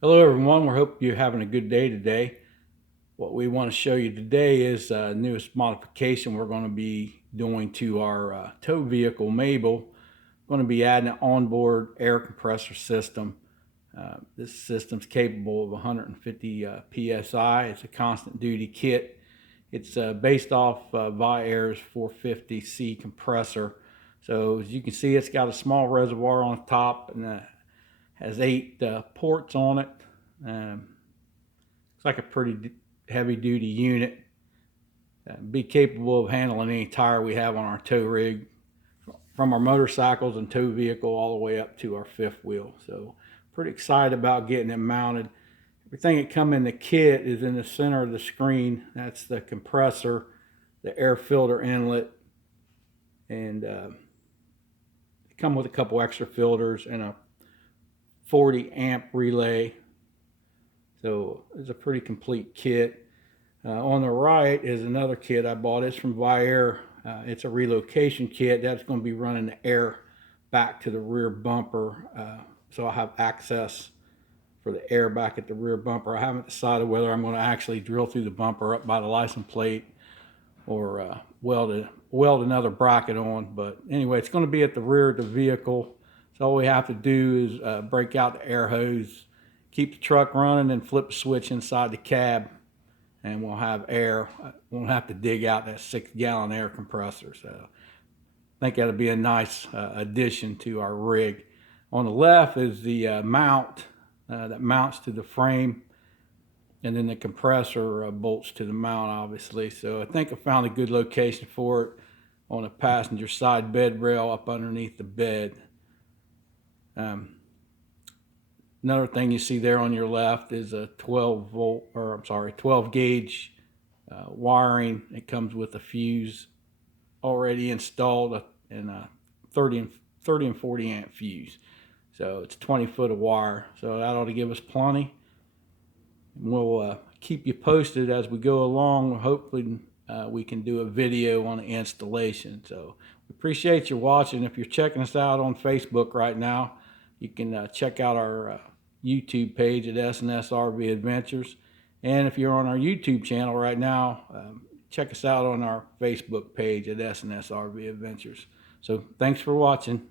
Hello everyone, we hope you're having a good day today. What we want to show you today is newest modification we're going to be doing to our tow vehicle Mabel. We're going to be adding an onboard air compressor system. This system's capable of 150 psi. It's a constant duty kit. It's based off VIAIR's 450C compressor. So as you can see, it's got a small reservoir on the top and has 8 ports on it. It's like a pretty heavy duty unit. Be capable of handling any tire we have on our tow rig, from our motorcycles and tow vehicle all the way up to our fifth wheel. So pretty excited about getting it mounted. Everything that come in the kit is in the center of the screen. That's the compressor, the air filter inlet, and come with a couple extra filters and a 40 amp relay. So it's a pretty complete kit. On the right is another kit I bought. It's from VIAIR. It's a relocation kit that's going to be running the air back to the rear bumper. So I'll have access for the air back at the rear bumper. I haven't decided whether I'm going to actually drill through the bumper up by the license plate or weld another bracket on. But anyway, it's going to be at the rear of the vehicle. So all we have to do is break out the air hose, keep the truck running, and flip the switch inside the cab, and we'll have air. Won't have to dig out that 6-gallon air compressor. So I think that'll be a nice addition to our rig. On the left is the mount that mounts to the frame, and then the compressor bolts to the mount, obviously. So I think I found a good location for it on the passenger side bed rail up underneath the bed. Another thing you see there on your left is a 12 gauge wiring. It comes with a fuse already installed and a 30 and 40 amp fuse. So it's 20 foot of wire. So that ought to give us plenty. We'll keep you posted as we go along. Hopefully we can do a video on the installation. So we appreciate you watching. If you're checking us out on Facebook right now, you can check out our YouTube page at S&S RV Adventures. And if you're on our YouTube channel right now, check us out on our Facebook page at S&S RV Adventures. So thanks for watching.